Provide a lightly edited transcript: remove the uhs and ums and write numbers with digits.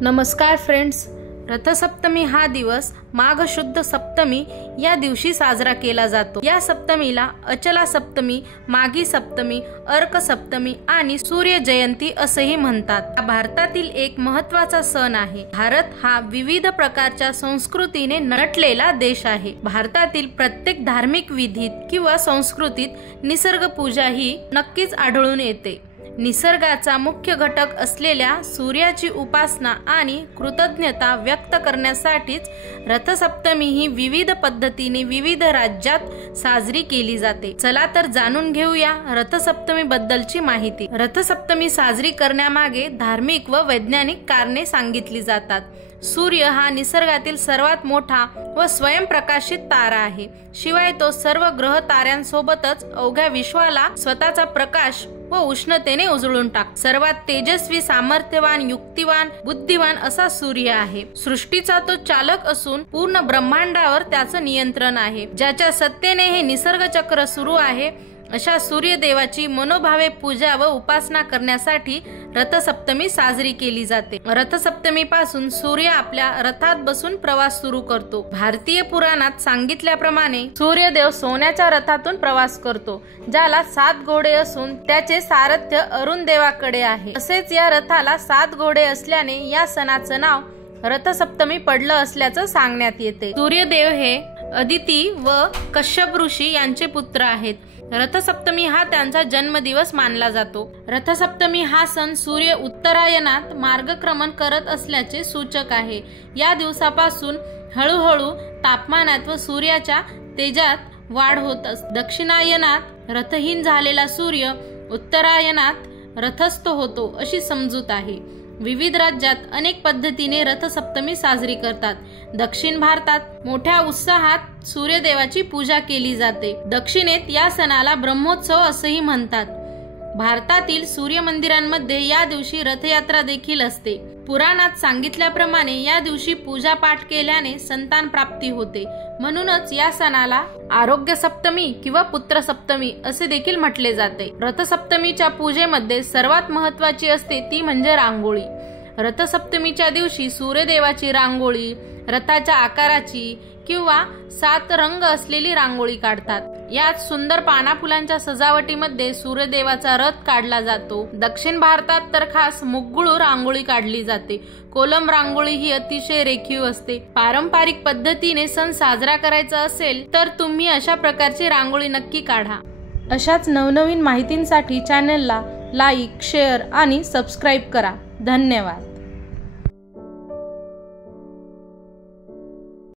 नमस्कार फ्रेंड्स, रथसप्तमी हा दिवस माघ शुद्ध सप्तमी या दिवशी साजरा केला जातो। या सप्तमीला अचला सप्तमी, माघी सप्तमी, अर्क सप्तमी आणि सूर्य जयंती असेही म्हणतात। भारतातील एक महत्त्वाचा सण आहे। भारत हा विविध प्रकारच्या संस्कृतीने नटलेला देश आहे। भारतातील प्रत्येक धार्मिक विधीत किंवा संस्कृतीत निसर्ग पूजा ही नक्कीच आढळून येते। निसर्गाचा मुख्य घटक असलेल्या सूर्याची उपासना आणि कृतज्ञता व्यक्त करण्यासाठीच रथसप्तमी ही विविध पद्धतीने विविध राज्यात साजरी केली जाते। चला तर जाणून घेऊया रथसप्तमी बद्दलची माहिती। रथसप्तमी साजरी करण्यामागे धार्मिक व वैज्ञानिक कारणे सांगितली जातात। सूर्य हा निसर्गातील सर्वात मोठा व स्वयंप्रकाशित तारा आहे। शिवाय तो सर्व ग्रह ताऱ्यांसोबतच अवघ्या विश्वाला स्वतःचा प्रकाश व उष्णतेने उजळून टाकतो। सर्वात तेजस्वी, सामर्थ्यवान, युक्तिवान, बुद्धिवान असा सूर्य आहे। सृष्टीचा तो चालक असून पूर्ण ब्रह्मांडावर त्याचं नियंत्रण आहे। ज्याच्या सत्तेने हे निसर्ग चक्र सुरू आहे, अशा सूर्यदेवाची मनोभावे पूजा व उपासना करण्यासाठी रथसप्तमी साजरी केली जाते। रथसप्तमी पासून सूर्य आपल्या रथात बसून प्रवास सुरू करतो। भारतीय पुराणात सांगितल्याप्रमाणे सूर्यदेव सोन्याच्या रथातून प्रवास करतो, ज्याला 7 घोडे असून त्याचे सारथ्य अरुण देवाकडे आहे। तसेच या रथाला 7 घोडे असल्याने या सणाचं नाव रथसप्तमी पडलं असल्याचं सांगण्यात येते। सूर्यदेव हे अदिती व कश्यप ऋषी यांचे पुत्र आहेत। रथसप्तमी हा त्यांचा जन्मदिवस मानला जातो। रथसप्तमी हा सण सूर्य उत्तरायणात मार्गक्रमण करत असल्याचे सूचक आहे। या दिवसापासून हळूहळू तापमानात व सूर्याच्या तेजात वाढ होत असते। दक्षिणायनात रथहीन झालेला सूर्य उत्तरायणात रथस्थ होतो अशी समजूत आहे। विविध राज्यात अनेक पद्धतीने रथसप्तमी साजरी करतात। दक्षिण भारतात मोठ्या उत्साहात सूर्यदेवाची पूजा केली जाते। दक्षिणेत या सणाला ब्रह्मोत्सव असेही म्हणतात। भारतातील सूर्य मंदिरांमध्ये या दिवशी रथयात्रा देखील असते। पुराणात सांगितल्याप्रमाणे या दिवशी पूजा पाठ केल्याने संतान प्राप्ती होते, म्हणूनच या सणाला आरोग्य सप्तमी किंवा पुत्र सप्तमी असे देखील म्हटले जाते। रथसप्तमीच्या पूजेमध्ये सर्वात महत्त्वाची असते ती म्हणजे रांगोळी। रथसप्तमीच्या दिवशी सूर्यदेवाची रांगोळी, रथाच्या आकाराची किंवा 7 रंग असलेली रांगोळी काढतात। यात सुंदर पाना फुलांच्या सजावटीमध्ये सूर्यदेवाचा रथ काढला जातो। दक्षिण भारतात तर खास मुगळू रांगोळी काढली जाते। कोलम रांगोळी ही अतिशय रेखीव असते। पारंपरिक पद्धतीने सण साजरा करायचा असेल तर तुम्ही अशा प्रकारची रांगोळी नक्की काढा। अशाच नवनवीन माहितींसाठी चॅनलला लाईक, शेअर आणि सबस्क्राईब करा। धन्यवाद।